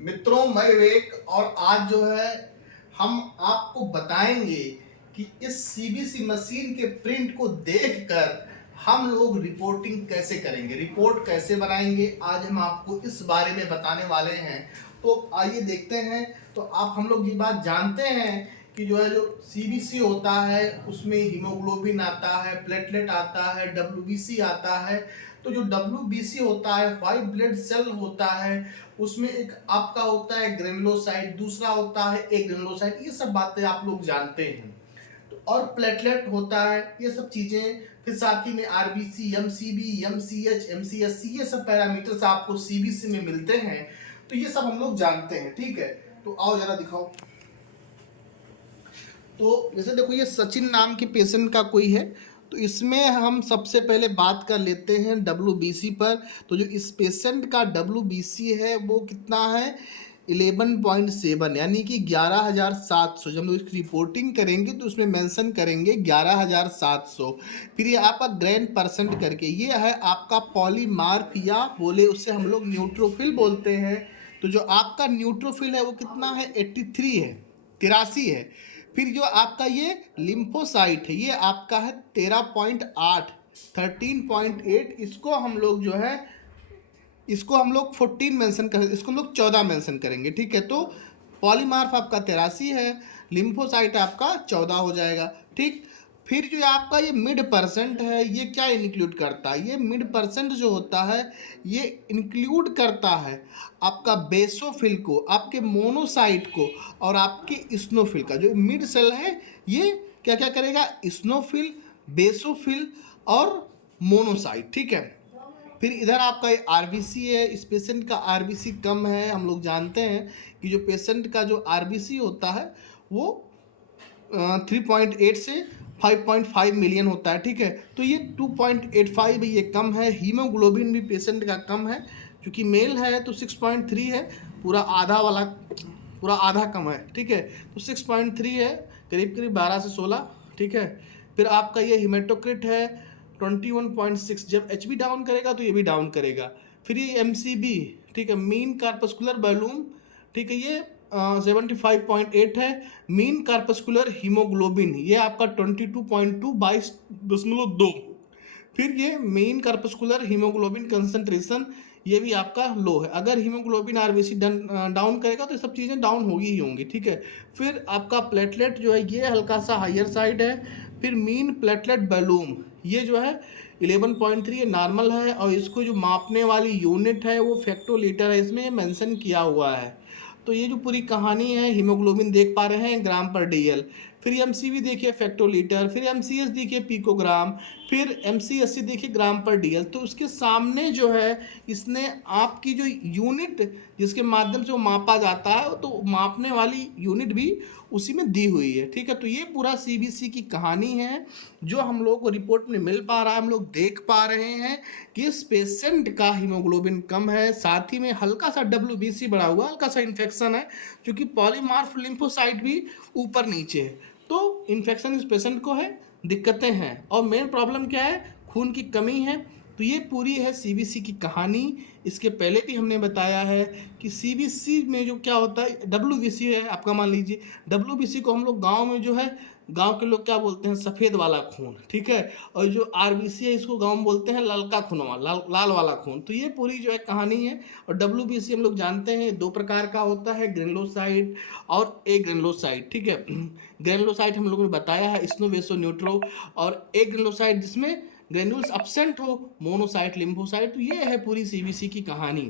मित्रों, मैं विवेक और आज जो है हम आपको बताएंगे कि इस सीबीसी मशीन के प्रिंट को देखकर हम लोग रिपोर्टिंग कैसे करेंगे, रिपोर्ट कैसे बनाएंगे। आज हम आपको इस बारे में बताने वाले हैं। तो आइए देखते हैं। तो आप हम लोग ये बात जानते हैं कि जो सीबीसी होता है उसमें हीमोग्लोबिन आता है, प्लेटलेट आता है, डब्ल्यूबीसी आता है। तो जो डब्ल्यूबीसी होता है, व्हाइट ब्लड सेल होता है, उसमें एक आपका होता है ग्रेनुलोसाइट, दूसरा होता है ए ग्रेनुलोसाइट। ये सब बातें आप लोग जानते हैं। तो और प्लेटलेट होता है, ये सब चीजें। फिर साथ ही में आरबीसी, एमसीबी, एमसीएच, एमसीएससी, ये सब पैरामीटर्स आपको सीबीसी में मिलते हैं। तो ये सब हम लोग जानते हैं, ठीक है। तो आओ जरा दिखाओ। तो जैसे देखो, ये सचिन नाम के पेशेंट का कोई है। तो इसमें हम सबसे पहले बात कर लेते हैं डब्ल्यूबीसी पर। तो जो इस पेशेंट का डब्ल्यूबीसी है वो कितना है, 11.7, यानी कि 11,700। जब हम लोग इसकी रिपोर्टिंग करेंगे तो उसमें मेंशन करेंगे 11,700। फिर ये आपका ग्रैंड परसेंट करके ये है आपका पॉलीमार्फ, या बोले उससे हम लोग न्यूट्रोफिल बोलते हैं। तो जो आपका न्यूट्रोफिल है वो कितना है, 83 है, 83 है। फिर जो आपका ये लिम्फोसाइट है ये आपका है 13.8, 13.8। इसको हम लोग जो है इसको हम लोग 14 मेंशन कर, इसको हम लोग 14 मेंशन करेंगे, ठीक है। तो पॉलीमार्फ आपका 83 है, लिम्फोसाइट आपका 14 हो जाएगा, ठीक। फिर जो आपका ये मिड परसेंट है ये क्या इंक्लूड करता है, ये मिड परसेंट जो होता है ये इंक्लूड करता है आपका बेसोफिल को, आपके मोनोसाइट को और आपके स्नोफिल का। जो मिड सेल है ये क्या क्या करेगा, स्नोफिल, बेसोफिल और मोनोसाइट, ठीक है। फिर इधर आपका ये आरबीसी है, इस पेशेंट का आरबीसी कम है। हम लोग जानते हैं कि जो पेशेंट का जो आरबीसी होता है वो 3.8 से 5.5 मिलियन होता है, ठीक है। तो ये 2.85 ये कम है। हीमोग्लोबिन भी पेशेंट का कम है, क्योंकि मेल है तो 6.3 है, पूरा आधा वाला, पूरा आधा कम है, ठीक है। तो 6.3 है, करीब करीब 12 से 16, ठीक है। फिर आपका ये हिमेटोक्रिट है 21.6। जब एच बी डाउन करेगा तो ये भी डाउन करेगा। फिर ये एमसीबी, ठीक है, मीन कार्पस्कुलर वॉल्यूम, ठीक है, ये 75.8 है। मीन कार्पस्कुलर हीमोग्लोबिन ये आपका 22.2, 22.2। फिर ये मेन कार्पस्कुलर हीमोग्लोबिन कंसंट्रेशन ये भी आपका लो है। अगर हीमोग्लोबिन आरबीसी डाउन करेगा तो ये सब चीज़ें डाउन होगी ही होंगी, ठीक है। फिर आपका प्लेटलेट जो है ये हल्का सा हायर साइड है। फिर मीन प्लेटलेट वॉल्यूम ये जो है 11.3 ये नॉर्मल है, और इसको जो मापने वाली यूनिट है वो फेक्टोलीटर है, इसमें मेंशन किया हुआ है। तो ये जो पूरी कहानी है, हीमोग्लोबिन देख पा रहे हैं ग्राम पर डीएल, फिर एमसीवी देखिए फेक्टोलीटर, फिर एमसीएस देखिए पिकोग्राम, फिर एमसीएससी देखिए ग्राम पर डीएल। तो उसके सामने जो है इसने आपकी जो यूनिट जिसके माध्यम से वो मापा जाता है तो मापने वाली यूनिट भी उसी में दी हुई है, ठीक है। तो ये पूरा सीबीसी की कहानी है जो हम लोग को रिपोर्ट में मिल पा रहा है। हम लोग देख पा रहे हैं कि इस पेशेंट का हीमोग्लोबिन कम है, साथ ही में हल्का सा डब्ल्यूबीसी बढ़ा हुआ, हल्का सा इन्फेक्शन है, क्योंकि पॉलीमार्फ लिम्फोसाइट भी ऊपर नीचे है। तो इन्फेक्शन इस पेशेंट को है, दिक्कतें हैं, और मेन प्रॉब्लम क्या है, खून की कमी है। तो ये पूरी है सीबीसी की कहानी। इसके पहले भी हमने बताया है कि सीबीसी में जो क्या होता है, डब्ल्यूबीसी है आपका, मान लीजिए डब्ल्यूबीसी को हम लोग गांव में जो है, गांव के लोग क्या बोलते हैं, सफ़ेद वाला खून, ठीक है। और जो आरबीसी है इसको गांव में बोलते हैं ललका खून, लाल वाला खून। तो ये पूरी जो है कहानी है। और डब्ल्यूबीसी हम लोग जानते हैं दो प्रकार का होता है, ग्रेनुलोसाइट और ए ग्रेनुलोसाइट, ठीक है। ग्रेनुलोसाइट हम लोगों ने बताया है स्नो वेसो न्यूट्रो, और ए ग्रेनुलोसाइट जिसमें ग्रेन्यूल्स अब्सेंट हो, मोनोसाइट, लिम्फोसाइट। तो ये है पूरी सीबीसी की कहानी।